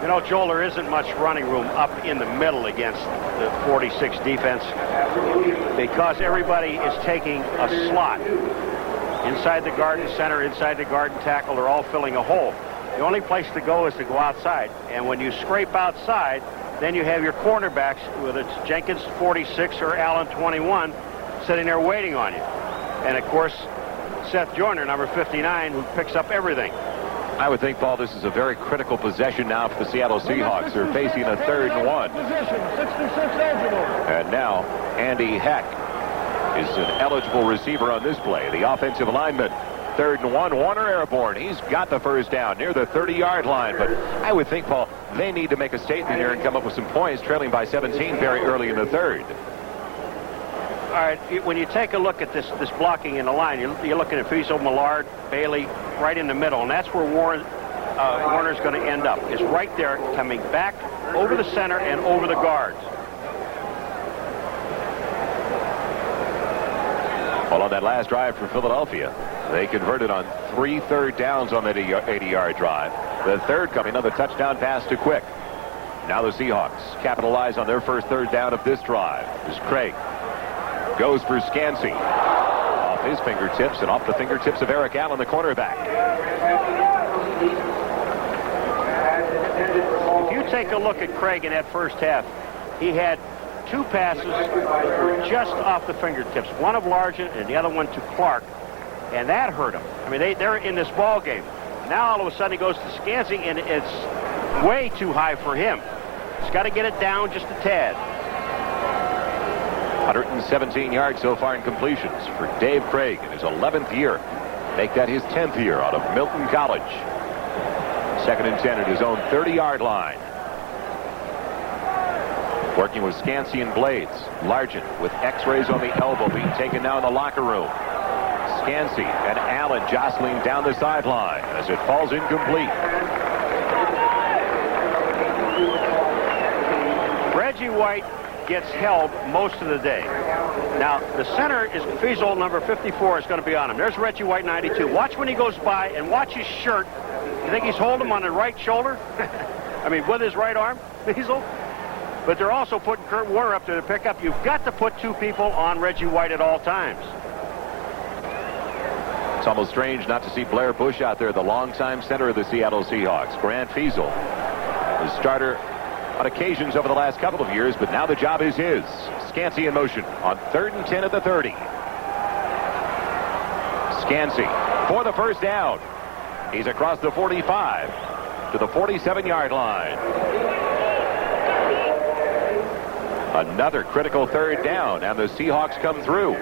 You know, Joel, there isn't much running room up in the middle against the 46 defense because everybody is taking a slot. Inside the guard and center, inside the guard and tackle, they're all filling a hole. The only place to go is to go outside. And when you scrape outside, then you have your cornerbacks, whether it's Jenkins 46 or Allen 21, sitting there waiting on you. And, of course, Seth Joyner, number 59, who picks up everything. I would think, Paul, this is a very critical possession now for the Seattle Seahawks. They're facing a 3rd and 1. And now Andy Heck is an eligible receiver on this play. The offensive lineman. 3rd and 1. Warner airborne. He's got the first down near the 30-yard line. But I would think, Paul, they need to make a statement here and come up with some points, trailing by 17 very early in the 3rd. All right, when you take a look at this blocking in the line, you're looking at Feasel, Millard, Bailey, right in the middle, and that's where Warner's going to end up, is right there, coming back over the center and over the guards. Well, on that last drive for Philadelphia, they converted on 3 third downs on that 80-yard drive. The 3rd coming on the touchdown pass to Quick. Now the Seahawks capitalize on their first 3rd down of this drive. As Craig goes for Scansey. Off his fingertips and off the fingertips of Eric Allen, the cornerback. If you take a look at Craig in that first half, he had 2 passes that were just off the fingertips. One of Largent and the other one to Clark. And that hurt him. I mean, they're in this ball game. Now all of a sudden he goes to Scansey, and it's way too high for him. He's got to get it down just a tad. 117 yards so far in completions for Dave Craig in his 11th year. Make that his 10th year out of Milton College. 2nd and 10 at his own 30-yard line. Working with Scansey and Blades. Largent with x-rays on the elbow being taken now in the locker room. Scansey and Allen jostling down the sideline as it falls incomplete. Reggie White gets held most of the day. Now, the center is Feasel, number 54, is going to be on him. There's Reggie White, 92. Watch when he goes by and watch his shirt. You think he's holding him on the right shoulder? I mean, with his right arm, Feasel? But they're also putting Kurt Warner up there to pick up. You've got to put 2 people on Reggie White at all times. It's almost strange not to see Blair Bush out there, the longtime center of the Seattle Seahawks. Grant Feasel, the starter on occasions over the last couple of years, but now the job is his. Scansey in motion on 3rd and 10 at the 30. Scansey for the first down. He's across the 45 to the 47-yard line. Another critical 3rd down, and the Seahawks come through.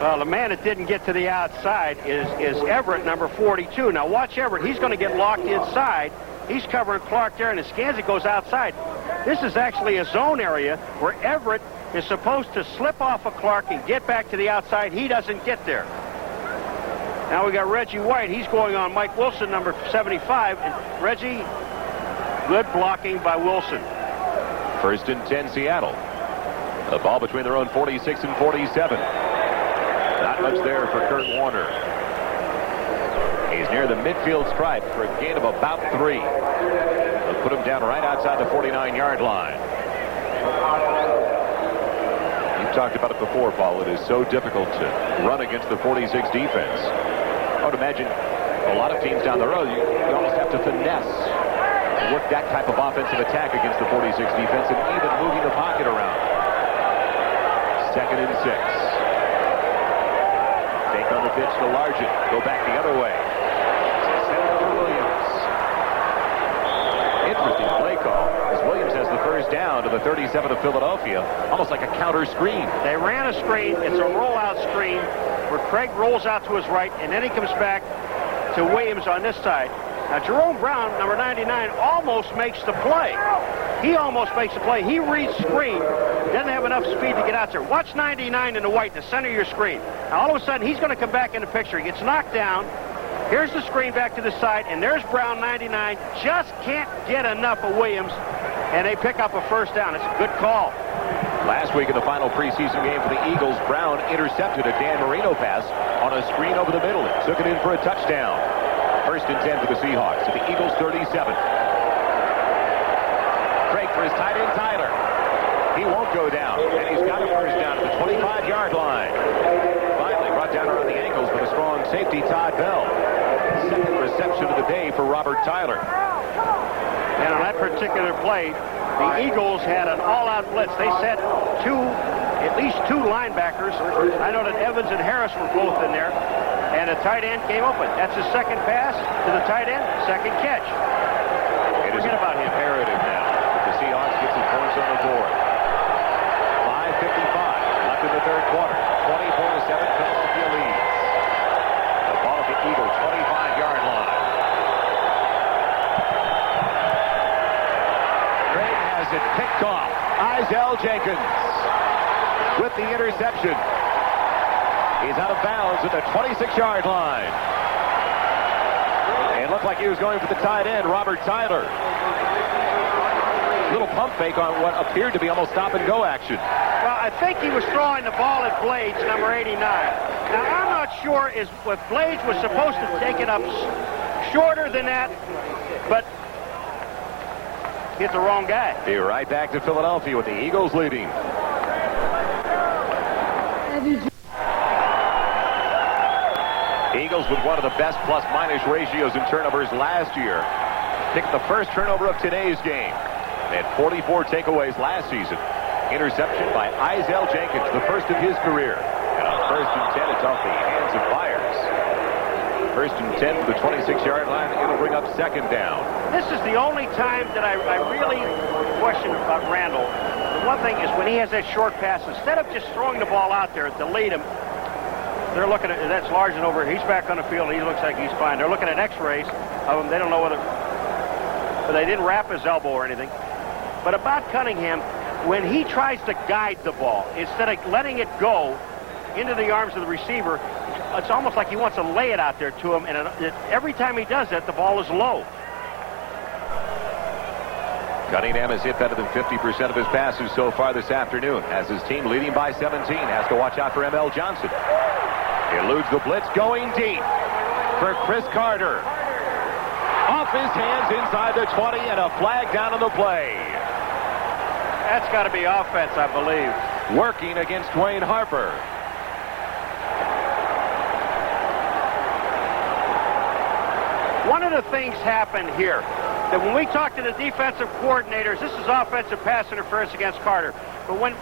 Well, the man that didn't get to the outside is Everett, number 42. Now watch Everett. He's going to get locked inside. He's covering Clark there, and Scansey goes outside. This is actually a zone area where Everett is supposed to slip off of Clark and get back to the outside. He doesn't get there. Now we got Reggie White. He's going on Mike Wilson, number 75. And Reggie, good blocking by Wilson. 1st and 10 Seattle. The ball between their own 46 and 47. Not much there for Kurt Warner. He's near the midfield stripe for a gain of about 3. They'll put him down right outside the 49-yard line. You've talked about it before, Paul. It is so difficult to run against the 46 defense. I would imagine a lot of teams down the road, you almost have to finesse and work that type of offensive attack against the 46 defense and even moving the pocket around. 2nd and 6. Take on the pitch to Largent. Go back the other way. Williams. Interesting play call as Williams has the first down to the 37 of Philadelphia, almost like a counter screen. They ran a screen. It's a rollout screen where Craig rolls out to his right, and then he comes back to Williams on this side. Now, Jerome Brown, number 99, almost makes the play. He almost makes the play. He reads screen, doesn't have enough speed to get out there. Watch 99 in the white, the center of your screen. Now, all of a sudden, he's going to come back in the picture. He gets knocked down. Here's the screen back to the side, and there's Brown, 99. Just can't get enough of Williams, and they pick up a first down. It's a good call. Last week in the final preseason game for the Eagles, Brown intercepted a Dan Marino pass on a screen over the middle and took it in for a touchdown. First and 10 for the Seahawks at the Eagles 37. Craig for his tight end, Tyler. He won't go down, and he's got a first down at the 25-yard line. Finally brought down around the ankles with a strong safety, Todd Bell. Second reception of the day for Robert Tyler. And on that particular play, the Eagles had an all-out blitz. They set at least two linebackers. I know that Evans and Harris were both in there, and the tight end came open. That's his second pass to the tight end, second catch. Forget about him. Imperative now that the Seahawks get some points on the board. 5:55 left in the third quarter. 24-7, Philadelphia leads. The ball at the Eagle 25-yard line. Craig has it picked off. Seatlle Jenkins with the interception. He's out of bounds at the 26-yard line. It looked like he was going for the tight end, Robert Tyler. Little pump fake on what appeared to be almost stop-and-go action. Well, I think he was throwing the ball at Blades, number 89. Now, I'm not sure if Blades was supposed to take it up shorter than that, but hit the wrong guy. You're right back to Philadelphia with the Eagles leading. Eagles with one of the best plus-minus ratios in turnovers last year. Picked the first turnover of today's game. They had 44 takeaways last season. Interception by Seatlle Jenkins, the first of his career. And on first and 10, it's off the hands of Byers. First and 10 for the 26-yard line. It'll bring up second down. This is the only time that I really question about Randall. The one thing is when he has that short pass, instead of just throwing the ball out there to lead him, they're looking at, that's Larson over. He's back on the field. He looks like he's fine. They're looking at x-rays of him. They don't know whether, but they didn't wrap his elbow or anything. But about Cunningham, when he tries to guide the ball, instead of letting it go into the arms of the receiver, it's almost like he wants to lay it out there to him. And every time he does that, the ball is low. Cunningham has hit better than 50% of his passes so far this afternoon. As his team leading by 17, has to watch out for M.L. Johnson. Eludes the blitz, going deep for Chris Carter. Off his hands inside the 20, and a flag down on the play. That's got to be offense, I believe. Working against Dwayne Harper. One of the things happened here, that when we talk to the defensive coordinators, this is offensive pass interference against Carter. But when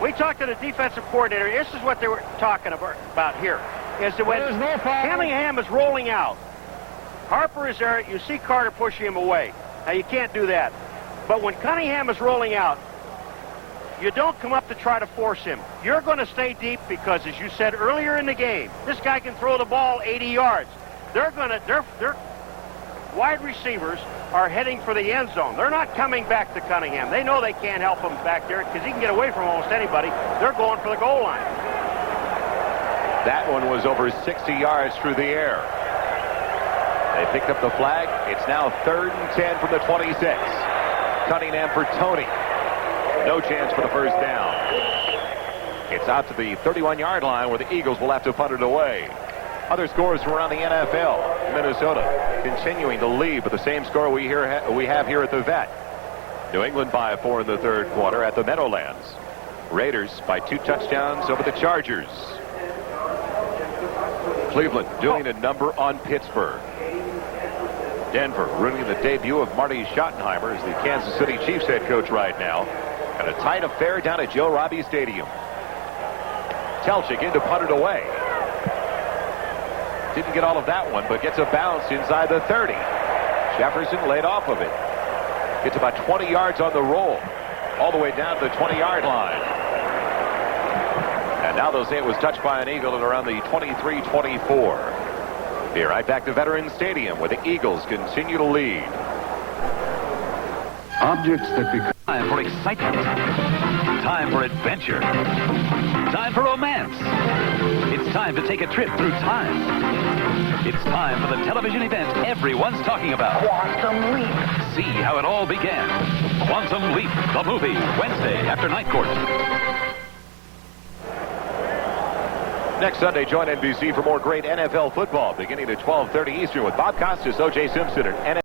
we talk to the defensive coordinator, this is what they were talking about here, is that when Cunningham is rolling out, Harper is there, you see Carter pushing him away. Now, you can't do that. But when Cunningham is rolling out, you don't come up to try to force him. You're going to stay deep because, as you said earlier in the game, this guy can throw the ball 80 yards. Their wide receivers are heading for the end zone. They're not coming back to Cunningham. They know they can't help him back there because he can get away from almost anybody. They're going for the goal line. That one was over 60 yards through the air. They picked up the flag. It's now 3rd and 10 from the 26. Cunningham for Tony. No chance for the first down. It's out to the 31-yard line where the Eagles will have to punt it away. Other scores from around the NFL. Minnesota continuing to lead with the same score we have here at the Vet. New England by 4 in the third quarter at the Meadowlands. Raiders by 2 touchdowns over the Chargers. Cleveland doing a number on Pittsburgh. Denver ruining the debut of Marty Schottenheimer as the Kansas City Chiefs head coach right now. And a tight affair down at Joe Robbie Stadium. Telchik in to punt it away. Didn't get all of that one, but gets a bounce inside the 30. Jefferson laid off of it. Gets about 20 yards on the roll. All the way down to the 20-yard line. And now they'll say it was touched by an Eagle at around the 23-24. Be right back to Veterans Stadium where the Eagles continue to lead. Objects that become... Time for excitement. Time for adventure. Time for romance. It's time to take a trip through time. It's time for the television event everyone's talking about. Quantum Leap. See how it all began. Quantum Leap, the movie, Wednesday after Night Court. Next Sunday, join NBC for more great NFL football beginning at 12:30 Eastern with Bob Costas, O.J. Simpson, and